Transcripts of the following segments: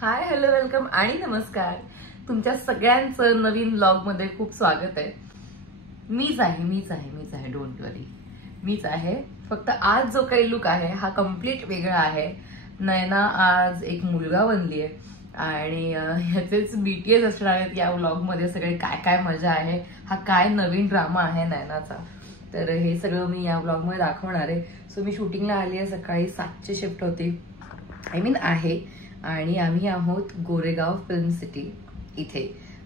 Hi hello welcome आणि नमस्कार. तुमच्या सगळ्यांचं नवीन व्लॉग मध्ये खूप स्वागत आहे. मीच आहे डोंट वरी, मीच आहे. फक्त आज जो काही लुक आहे हा कम्प्लीट वेगळा आहे. नयना आज एक मुलगा बनली आहे आणि ह्याचेच BTS असणार आहेत या व्लॉग मध्ये. सगळे काय काय मजा आहे, हा काय नवीन ड्रामा आहे नयनाचा, तर हे सगळं मी या व्लॉग मध्ये दाखवणार आहे. सो मी शूटिंगला आली आहे, सकाळी 7ची शिफ्ट होती, आहे आणि आम्ही आहोत गोरेगाव फिल्म सिटी. इथे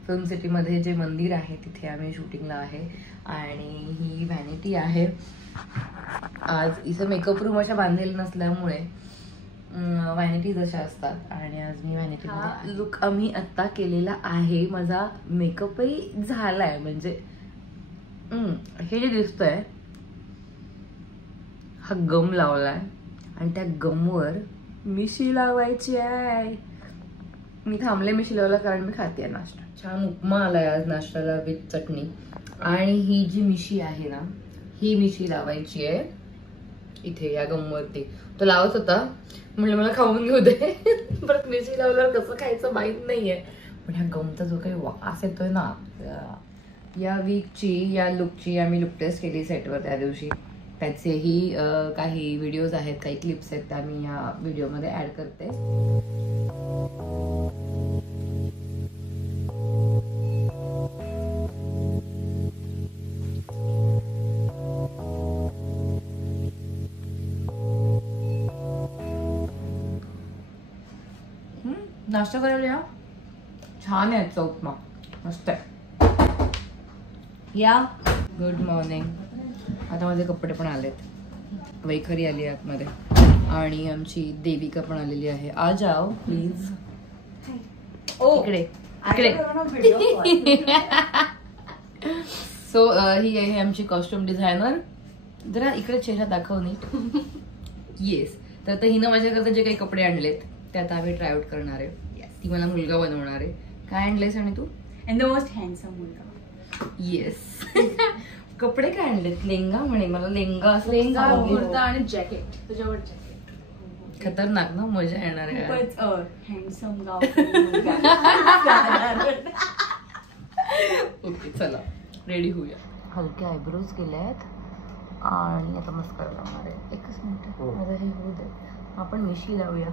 फिल्म सिटी मध्ये जे मंदिर आहे तिथे आम्ही शूटिंगला आहे. आणि ही व्हॅनिटी आहे. आज इथं मेकअप रूम अशा बांधलेल्या नसल्यामुळे व्हॅनिटी जशा असतात आणि आज मी व्हॅनिटी लुक आम्ही आता केलेला आहे. माझा मेकअपही झालाय, म्हणजे हे जे दिसतंय हा गम लावलाय आणि त्या गमवर मिशी लावायची आहे. मी थांबले मिशी लावायला कारण मी खाते नाश्ता. छान उपमा आलाय आज नाश्त्याला विथ चटणी. आणि ही जी मिशी आहे ना, ही मिशी लावायची आहे इथे या गमवरती. तो लावत होता, म्हणजे मला खाऊन घेऊ दे. परत मिशी लावल्यावर कसं खायचं माहित नाहीये, पण ह्या गमचा जो काही वास येतोय ना, या वीकची या लुकची आम्ही लुक टेस्ट केली सेटवर त्या दिवशी. त्याचेही काही व्हिडिओज आहेत, काही क्लिप्स आहेत, त्या मी या व्हिडिओमध्ये ऍड करते. नाश्ता करायला या. छान आहे उपमा, मस्त आहे. या. Good morning. आता माझे कपडे पण आलेत. वैखरी आली आहे आतमध्ये आणि आमची देविका पण आलेली आहे. आ जाओ प्लीज. इकडे इकडे. सो ही आहे आमची कॉस्ट्युम डिझायनर. जरा इकडे चेहरा दाखव नीट. येस. तर आता हिनं माझ्याकरता जे काही कपडे आणलेत ते आता आम्ही ट्राय आउट करणार आहे. ती मला मुलगा बनवणार आहे. काय आणलेस आणि तू? अँड द मोस्ट हँडसम मुलगा. येस. कपडे काय आणलेत? लेंगा म्हणे मला. लेंगा कुर्ता आणि जॅकेट. तुझ्यावर जॅकेट खतरनाक ना, मजा येणार आहे. खूपच हँडसम गाव. ओके चला रेडी होऊया. हलके आयब्रोज केल्यात आणि आता मस्कारा लावणार आहे. एकच मिनिट माझं हे होऊ दे, आपण मिशी लावूया.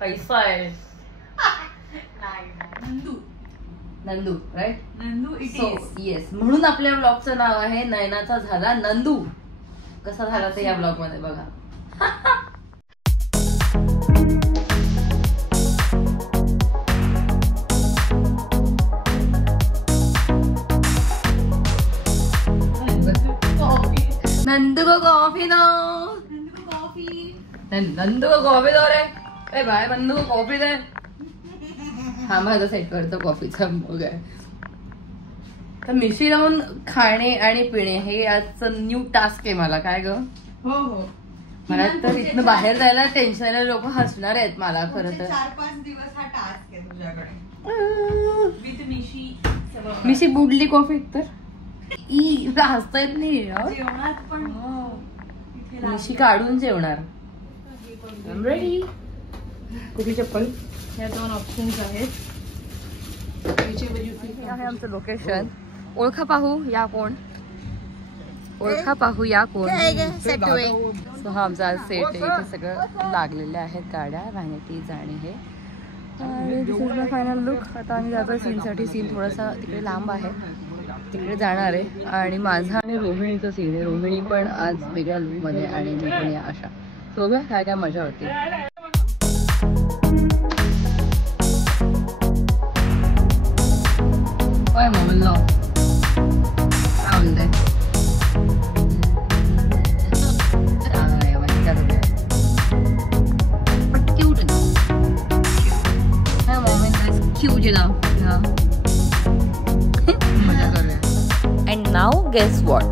पैसा आहे. Nandu right. Nandu it is. Yes. म्हणून आपल्या ब्लॉगचं नाव आहे नयनाचा झाला नंदू. कसा झाला ते या ब्लॉग मध्ये बघा. नंदू को कॉफी दो. नंदू को कॉफी दो रे. ए भाई नंदू को कॉफी दे. हा माझा सेट करतो कॉफीचा मग आहे. तर मिशी लावून खाणे आणि पिणे हे आजचं न्यू टास्क आहे मला. काय ग? हो हो. मला तर इथनं बाहेर जायला टेन्शन आहे. लोक हसणार आहेत मला. खरं तर 4-5 दिवस हा टास्क आहे तुझ्याकडे. विथ मिशी बुडली कॉफी तर हसता येत नाही. जेवणात पण मिशी काढून जेवणार. रेडी. कुठली चप्पल? या 2 ऑप्शन्स आहेत. हे आहे आमचं लोकेशन. ओळखा पाहू या कोण? ओळखा पाहू या कोण? सो हा आमचा सेट आहे. इथे सगळं लागलेले आहेत गाड्या, व्हॅनिटीज आणि हे. Final look. आता आम्ही जातो सीन साठी. सीन थोडासा तिकडे लांब आहे, तिकडे जाणार आहे. आणि माझा आणि रोहिणीचा सीन आहे. रोहिणी पण आज वेगळ्या लुक मध्ये आणि मी पण या अशा. सो बघा काय काय मजा होती. काय म्हणलो चाललंय अँड नाव गेस वॉट,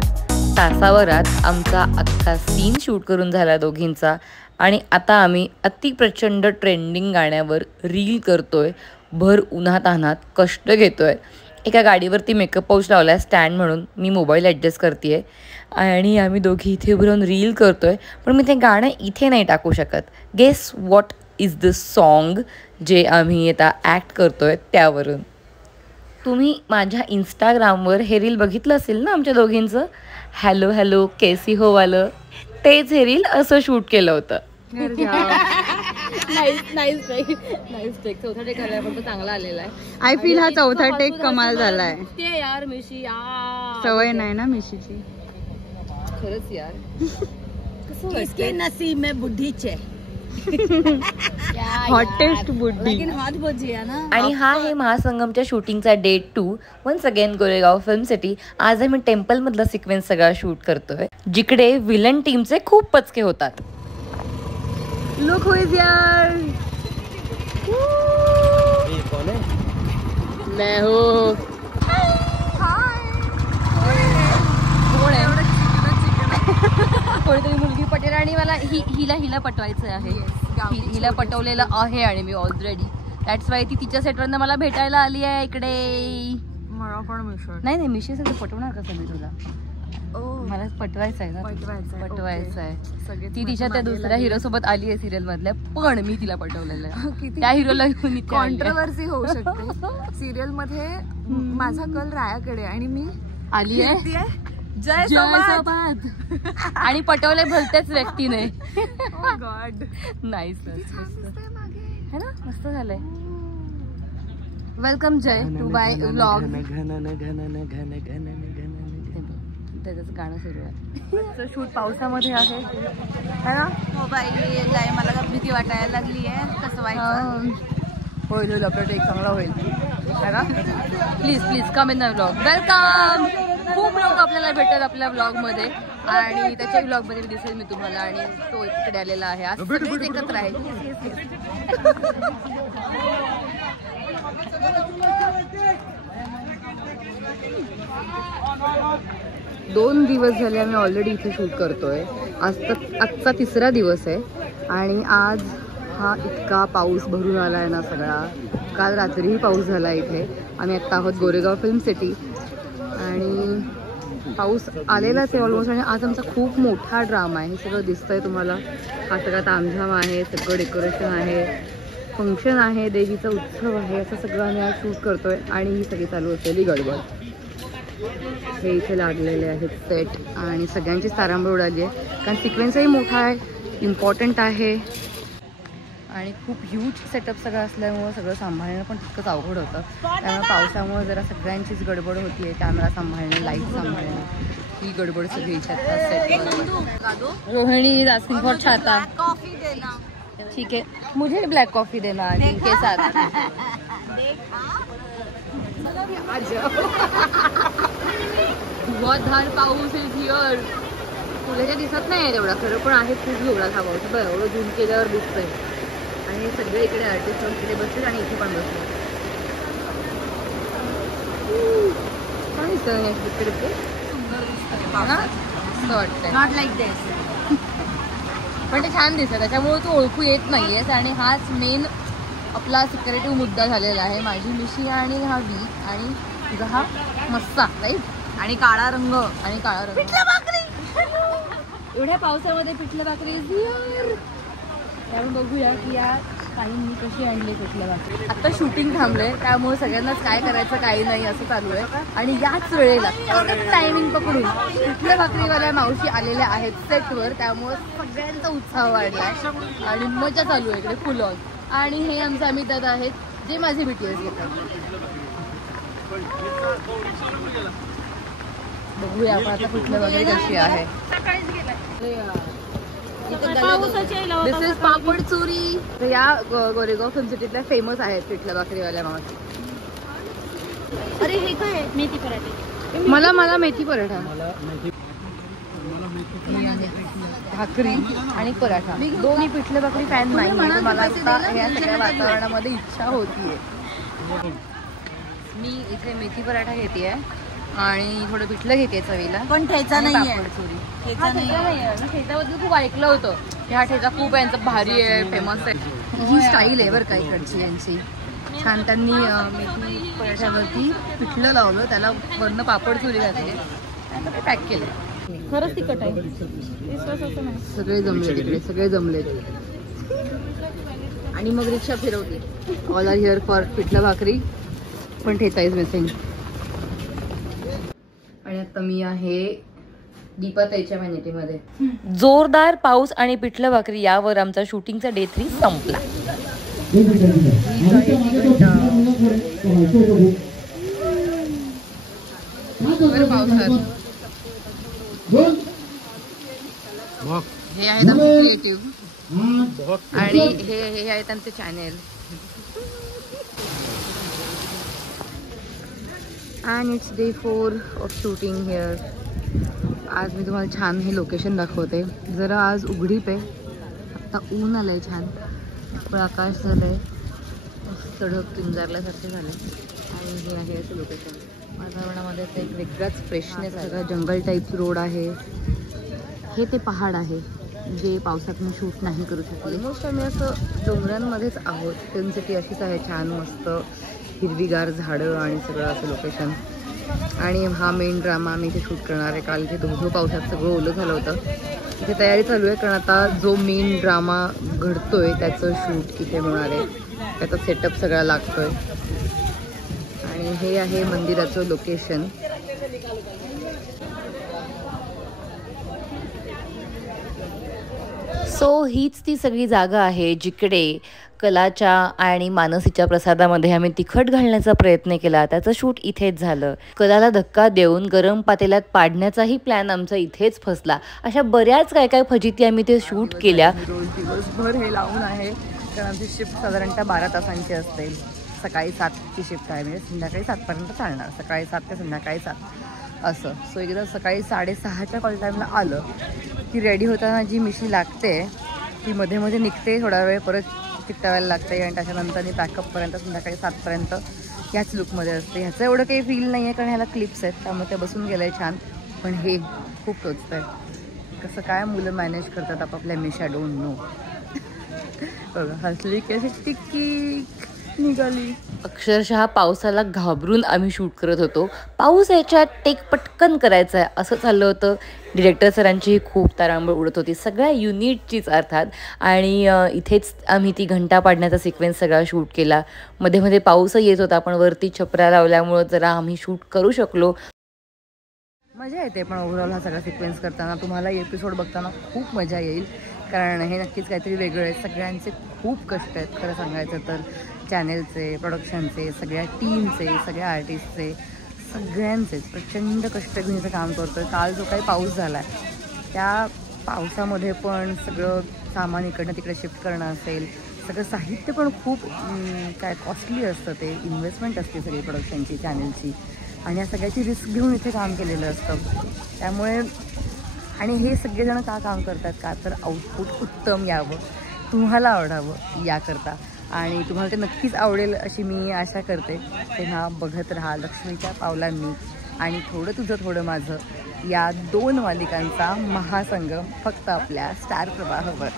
तासावरात आमचा अख्खा सीन शूट करून झाला दोघींचा. आणि आता आम्ही अति प्रचंड ट्रेंडिंग गाण्यावर रील करतोय, भर उन्हातान्हात कष्ट घेतोय. एका गाडीवरती मेकअप पाऊच लावला आहे स्टँड म्हणून, मी मोबाईल ॲडजस्ट करते आहे आणि आम्ही दोघी इथे उभं राहून रील करतोय. पण मी ते गाणं इथे नाही टाकू शकत. Guess what is the song जे आम्ही आता ॲक्ट करतोय त्यावरून. तुम्ही माझ्या इंस्टाग्रामवर हे रील बघितलं असेल ना आमच्या दोघींचं, हॅलो हॅलो केसी हो वालं, तेच हे रील असं शूट केलं होतं. चौथा टेक आलाय पण तो चांगला आलेला आहे. आय फील हा चौथा टेक कमाल झालाय. ते यार मिशी सवय नाही ना मिशीची. खरंच यार किसके नसीब में बुद्धीचे हॉटेस्ट बुड्डी. आणि हा आहे महासंगमच्या शूटिंगचा day 2 once again Goregaon film city. आज आम्ही टेम्पल मधला सिक्वेन्स सगळा शूट करतोय, जिकडे विलन टीमचे खूप पचके होतात. Look who is here. मैं हूं. कोणीतरी मुलगी पटेल आणि मला हिला पटवायचं आहे. हिला पटवलेलं आहे आणि मी ऑलरेडी. दॅट्स वाय ती तिच्या सेटवरनं मला भेटायला आली आहे इकडे. मला पण मिशो नाही मिशी सगळं पटवणार कसं मी तुला. मला पटवायचं आहे ना, पटवायचं आहे. ती तिच्या त्या दुसऱ्या हिरो सोबत आली आहे सिरियल मधल्या, पण मी तिला पटवलेलं आहे. त्या हिरोला घेऊन कॉन्ट्रोवर्सी होऊ शकते सिरियल मध्ये. माझा कल रायाकडे आणि मी आली आहे जय सोबत आणि पटवले भलत्याच व्यक्तीने. गॉड नाईस है ना, मस्त झालंय. Welcome Jai to by vlog. त्याचं गाणं सुरू आहे. शूट पावसामध्ये आहे ना. हो बाई जाय, मला भीती वाटायला लागली आहे. कसं व्हायचं. होईल आपलं टेक चांगला होईल है ना. Please please come in the vlog. Welcome. खूप लोक आपल्याला भेटतात आपल्या ब्लॉगमध्ये आणि त्याच्या ब्लॉगमध्ये मी दिसेल मी तुम्हाला. आणि तो इकडे आलेला आहे. आज सगळेच एकत्र आहे. 2 दिवस झाले आम्ही ऑलरेडी इथे शूट करतोय. आजचा 3रा दिवस आहे आणि आज हा इतका पाऊस भरून आला आहे ना सगळा. काल रात्रीही पाऊस झाला इथे. आम्ही आत्ता आहोत गोरेगाव फिल्म सिटी आणि पाऊस आलेलाच आहे ऑलमोस्ट. आणि आज आमचा खूप मोठा ड्रामा आहे. हे सगळं दिसतंय तुम्हाला. हा सगळा तामझाम आहे, सगळं डेकोरेशन आहे, फंक्शन आहे, देवीचा उत्सव आहे, असं सगळं आम्ही आज शूट करतोय. आणि ही सगळी चालू असलेली गडबड. हे इथे लागलेले आहेत सेट आणि सगळ्यांचीच तारांबळ उडाली आहे. कारण सिक्वेन्सही मोठा आहे, इम्पॉर्टंट आहे आणि खूप ह्यूज सेटअप सगळं असल्यामुळं सगळं सांभाळणं पण तितकंच अवघड होतं. त्यामुळे पावसामुळे जरा सगळ्यांचीच गडबड होती आहे. कॅमेरा सांभाळणं, लाईट सांभाळणं, ही गडबड सगळी set. Rohini is asking for छाता. ठीक है, मुझे ब्लैक कॉफी देना इनके साथ. बहुत धार पाऊस इज हिअर. फुलाच्या दिसत नाही तेवढा खरं, पण आहे खूप जोरात हा पाऊस. बरं एवढं झूम केल्यावर दिसतंय. आणि सगळे इकडे आर्टिस्ट इकडे बसले आणि इथे पण बसले. छान दिसतं इकडे ते. मस्त वाटतंय. नॉट लाईक दिस. पण ते छान दिसतं, त्याच्यामुळे तू ओळखू येत नाहीयेस. आणि हाच मेन आपला सिक्रेटिव्ह मुद्दा झालेला आहे. माझी मिशी आणि हा वी आणि तुझा हा मस्सा राईट. आणि काळा रंग. आणि काळा रंग. पिठलं भाकरी. एवढ्या पावसामध्ये पिठलं भाकरी. त्यामुळे बघूया की या ताईंनी कशी आणली पिठलं भाकरी. आता शूटिंग थांबलंय त्यामुळे सगळ्यांनाच काय करायचं काही नाही असं चालू आहे. आणि याच वेळेला टायमिंग पकडून पिठलं भाकरीवाल्या मावशी आलेल्या आहेत सेटवर. त्यामुळे सगळ्यांचा उत्साह वाढलाय आणि मजा चालू आहे इकडे फुल ऑन. आणि हे आमचे अमित दादा आहेत जे माझे BTS घेतात. बघूया आपण आता पिठलं वगैरे कशी आहे. दिस इज पापड चुरी. या गोरेगाव फिल्म सिटीतल्या फेमस आहेत पिठलं भाकरीवाल्या मावशी. अरे हे काय मेथी पराठे. मला मेथी पराठा. भाकरी आणि पराठा दोन्ही पिठलं भाकरी फॅन नाही. मला आता या सगळ्या वातावरणामध्ये इच्छा होतीये. मी इथे मेथी पराठा घेते आणि थोडं पिठलं घेते चवीला. पण ठेचा नाहीये. ठेच्याबद्दल खूप ऐकलं होतं. ह्या ठेचा खूप यांचं भारी आहे, फेमस आहे. ही स्टाईल आहे बरं का इकडची यांची. छान त्यांनी मेथी पराठ्यावरती पिठलं लावलं, त्याला वरनं पापड चुरी घातली, ते पॅक केलं. खरंच तिखट आहे. सगळे जमले तिकडे, सगळे जमले. आणि मग रिक्षा फिरवली. ऑल आर हिअर फॉर पिठलं भाकरी, पण ठेचा इज मिसिंग. आणि आता मी आहे दीपाताईच्या व्हॅनिटीमध्ये. जोरदार पाऊस आणि पिठलं भाकरी यावर आमचा शूटिंगचा डे 3 संपला. हे आहेत आमचे क्रिएटिव्ह आणि हे आहेत आमचे channel. and it's day 4 of shooting here. आज मी तुम्हाला छान हे लोकेशन दाखवते. जरा आज उघडीप आहे, आत्ता ऊन आलंय छान, पण आकाश झालंय चढक पिंजारल्यासारखे झाले. आणि हे आहे असं लोकेशन. वातावरणामध्ये एक वेगळाच फ्रेशनेस आहे. सगळं जंगल टाईप रोड आहे. हे ते पहाड आहे जे पावसात मी शूट नाही करू शकले. मोस्ट आम्ही असं डोंगरांमध्येच आहोत. फिल्म सिटी अशीच आहे, छान मस्त हिरवीगार झाडं आणि सगळं असं लोकेशन. आणि हा मेन ड्रामा आम्ही इथे शूट करणार आहे. काल इथे धोधो पावसात सगळं ओलं झालं होतं. इथे तयारी चालू आहे, कारण आता जो मेन ड्रामा घडतोय त्याचं शूट इथे होणार आहे. त्याचा सेटअप सगळा लागतोय. आणि हे आहे मंदिराचं लोकेशन. सो हीच ती सगळी जागा आहे जिकडे कलाच्या आणि मानसीच्या प्रसादामध्ये आम्ही तिखट घालण्याचा प्रयत्न केला. त्याचं शूट इथेच झालं. कलाला धक्का देऊन गरम पातेल्यात पाडण्याचाही प्लॅन आमचा इथेच फसला. अशा बऱ्याच काय फजिती आम्ही ते शूट केल्या. रोज दिवसभर हे लावून आहे, कारण आमची शिफ्ट साधारणतः 12 तासांची असते. सकाळी 7ची शिफ्ट आहे, म्हणजे संध्याकाळी 7पर्यंत चालणार. सकाळी 7 ते संध्याकाळी 7 असं. सो एकदा सकाळी 6:30च्या कॉल टाईमला आलं की रेडी होताना जी मिशी लागते ती मध्ये मध्ये निघते, थोडा वेळ परत चिकटावायला लागते. आणि त्याच्यानंतर पॅकअपपर्यंत संध्याकाळी 7पर्यंत ह्याच लुकमध्ये असते. ह्याचं एवढं काही फील नाही आहे, कारण ह्याला क्लिप्स आहेत, त्यामुळे ते बसून गेलं आहे छान. पण हे खूप टोचतं आहे. कसं काय मुलं मॅनेज करतात आपापल्या मिशा, डोंट नो. बघा हसली की अशी टिक्की निघाली. अक्षरशः पावसाला घाबरून आम्ही शूट करत होतो. पाऊस याच्यात टेक पटकन करायचं आहे असं चाललं होतं. डिरेक्टर सरांचीही खूप तारांबळ उडत होती, सगळ्या युनिटचीच अर्थात. आणि इथेच आम्ही ती घंटा पाडण्याचा सिक्वेन्स सगळा शूट केला. मध्ये मध्ये पाऊसही येत होता, पण वरती छपऱ्या लावल्यामुळं जरा आम्ही शूट करू शकलो. मजा येते पण ओव्हरऑल हा सगळा सिक्वेन्स करताना. तुम्हाला एपिसोड बघताना खूप मजा येईल, कारण हे नक्कीच काहीतरी वेगळं आहे. सगळ्यांचे खूप कष्ट आहेत खरं सांगायचं तर. चॅनेलचे, प्रोडक्शनचे, सगळ्या टीमचे, सगळ्या आर्टिस्टचे, सगळ्यांचेच प्रचंड कष्ट घेऊन इथं काम करतो आहे. काल जो काही पाऊस झाला आहे त्या पावसामध्ये पण सगळं सामान इकडनं तिकडे शिफ्ट करणं असेल, सगळं साहित्य पण खूप काय कॉस्टली असतं. ते इन्व्हेस्टमेंट असते सगळी प्रोडक्शनची, चॅनेलची. आणि या सगळ्याची रिस्क घेऊन इथे काम केलेलं असतं. त्यामुळे आणि हे सगळेजण का काम करतात का, तर आउटपुट उत्तम यावं, तुम्हाला आवडावं याकरता. आणि तुम्हाला ते नक्कीच आवडेल अशी मी आशा करते. तेव्हा बघत राहा लक्ष्मीच्या पावलांनी आणि थोडं तुझं थोडं माझं या 2 मालिकांचा महासंगम फक्त आपल्या स्टार प्रवाहावर.